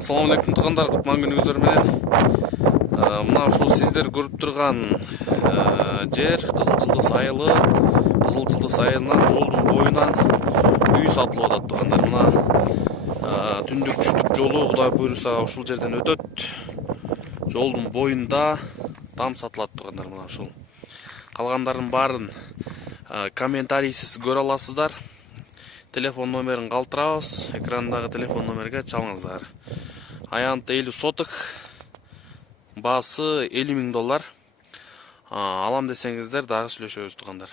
Assalamu алейкум тугандар, кутман күнүңүздөр менен. Мына ушул сиздер көрүп турган жер Кызыл Жылдыз айылы. Кызыл Жылдыз айылынан жолдун боюнан үй сатылып атат тугандар. Мына түндүк түштүк жолу Кудай буйруса ушул жерден өтөт. Жолдун боюнда там сатылат тугандар. Мына ушул калгандарын баарын комментарийсиз көрө аласыздар. Телефон номерин калтырабыз. Экрандагы телефон номерге чалыңыздар. Аянты 50 соток. Баасы $50.000. Алам десеңиздер дагы сүйлөшөбүз тугандар.